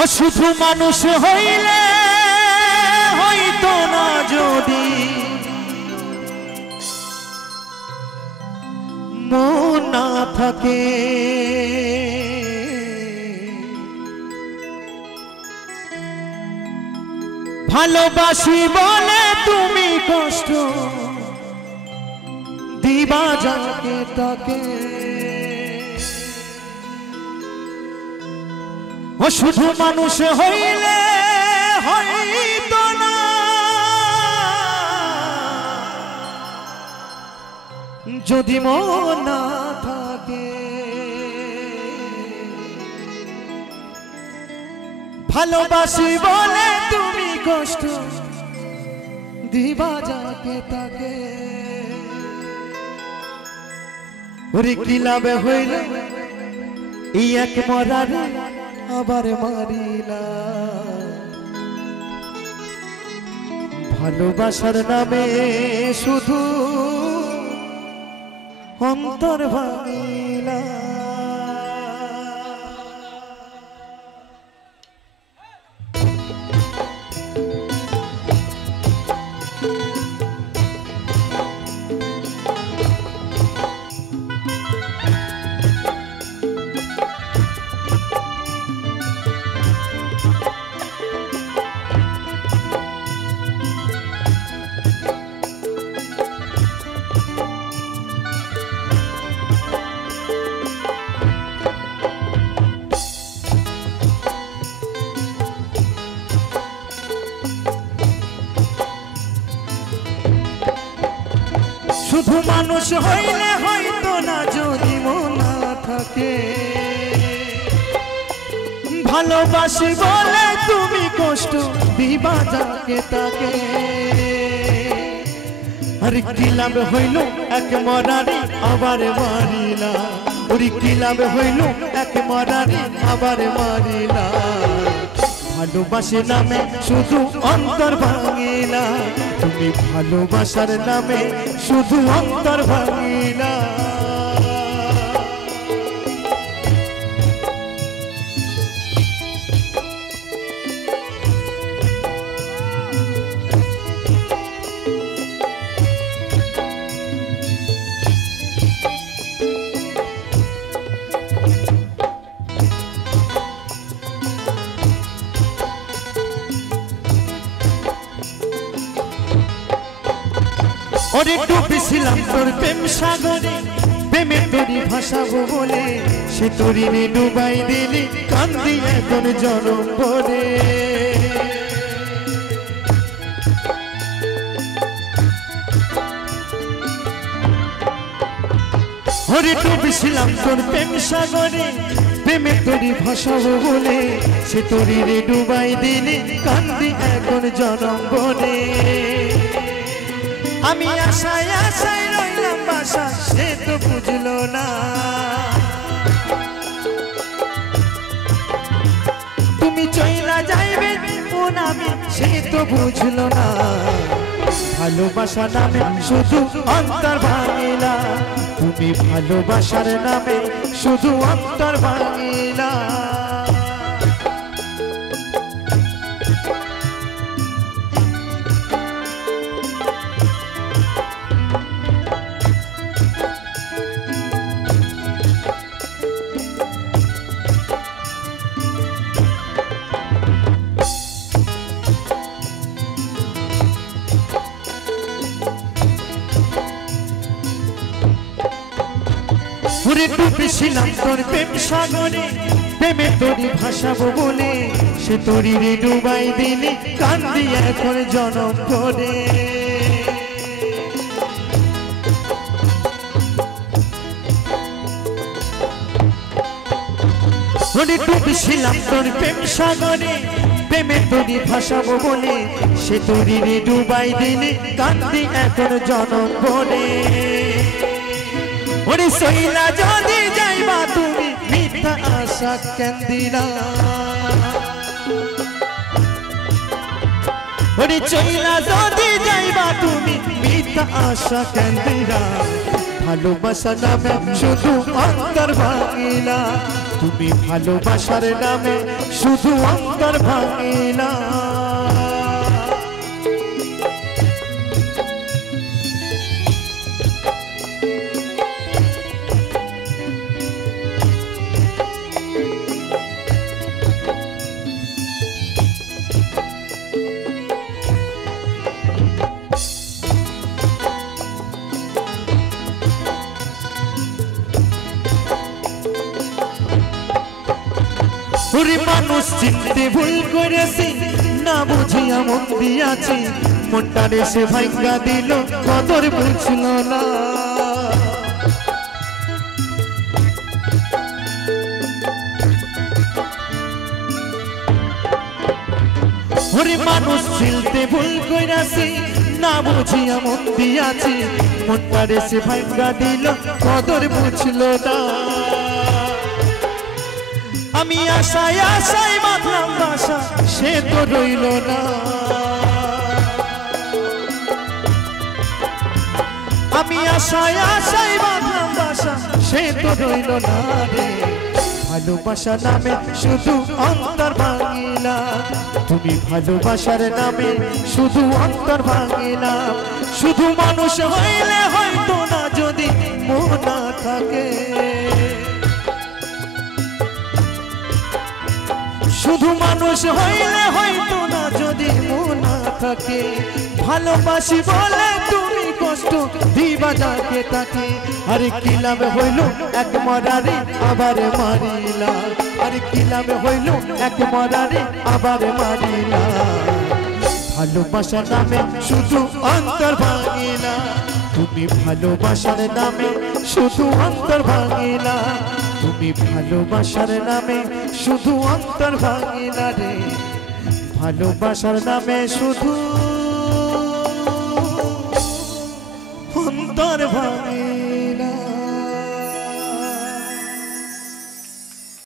ও শুধু মানুষ হইলে হইতো না যদি মন না থাকে, ভালোবাসি বলে তুমি কষ্ট দিবা যাকে তাকে। ও শুধু মানুষ হইলে হইতো না যদি মন না থাকে, ভালোবাসি বলে তুমি কষ্ট দিবা যাকে তাকে। ওরে কি লাভ হইল এই এক মরারে আবার মারিলা, ভালোবাসার নামে শুধু অন্তর ভাঙিলা। শুধু মানুষ হইলে হয়তো না যদি মন না থাকে, ভালোবাসি বলে তুমি কষ্ট দিবা যাকে তাকে। আর কি লাভ হইল এক মরারি আবার মারিলা, ওরে কি লাভ হইল এক মরারি আবার মারিলা, ভালোবাসে নামে শুধু অন্তর ভাঙিলা, তুমি ভালোবাসার নামে শুধু অন্তর ভাঙিলা। ওরে ডুবেছিলাম তোর প্রেম সাগরে, প্রেমের তরি ভাসাবো বলে সে তরিনে ডুবাই দিলি, কান্দি এখন জনম ভরে। ওরে ডুবেছিলাম তোর প্রেম সাগরে, প্রেমের তরি ভাসাবো বলে সে তরিনে ডুবাই দিলি, কান্দি এখন জনম ভরে। আমি আশায় আশায় রইলাম বাসা, সে তো বুঝলো না, তুমি চইলা যাইবে কোন আমি সে তো বুঝলো না, ভালোবাসা নামে শুধু অন্তর ভাঙিলা, তুমি ভালোবাসার নামে শুধু অন্তর ভাঙিলা। ওরে ডুবেছিলাম তোর প্রেম সাগরে, প্রেমের তরি ভাসাবো বলে সে তরিরে ডুবাই দিলি, কান্দি এখন জনম ভরে। ওরে ডুবেছিলাম তোর প্রেম সাগরে, প্রেমের তরি ভাসাবো বলে সে তরিরে ডুবাই দিলি, কান্দি এখন জনম ভরে। ওরে সইলা যদি যাইবা তুমি মিথ্যা আশা কেন দিলা, ওরে চইলা যদি যাইবা তুমি মিথ্যা আশা কেন দিলা, ভালোবাসা নামে শুধু অন্তর ভাঙিলা, তুমি ভালোবাসার নামে শুধু অন্তর ভাঙিলা। ওরে মানুষ চিনতে ভুল করেছি, না বুঝিয়া মন দিয়াছি, মনটারে সে ভাঙ্গা দিল, কদর বুঝল না। ওরে মানুষ চিনতে ভুল করেছি, না বুঝিয়া মন দিয়াছি, মনটারে সে ভাঙ্গা দিল, কদর বুঝল না। আমি আশায় আশায় বাঁধলাম বাসা, সে তো রইল না। আমি আশায় আশায় বাঁধলাম বাসা, সে তো রইল না রে। ভালোবাসা নামে শুধু অন্তর ভাঙিলা, তুমি ভালোবাসার নামে শুধু অন্তর ভাঙিলা। শুধু মানুষ হইলে হয়তো না যদি মন না থাকে, শুধু মানুষ হইলে হয়তো না যদি মন না থাকে। ভালোবাসি বলে তুমি কষ্ট দিবা যাকে তাকে, আরে কি লাভ হইল এক মরারে আবার মারিলা, আরে কি লাভ হইল এক মরারে আবার মারিলা। ভালোবাসার নামে শুধু অন্তর ভাঙিলা, তুমি ভালোবাসার নামে শুধু অন্তর ভাঙিলা, তুমি ভালোবাসার নামে শুধু অন্তর ভাঙিলা রে। ভালোবাসার নামে শুধু অন্তর ভাঙিলা।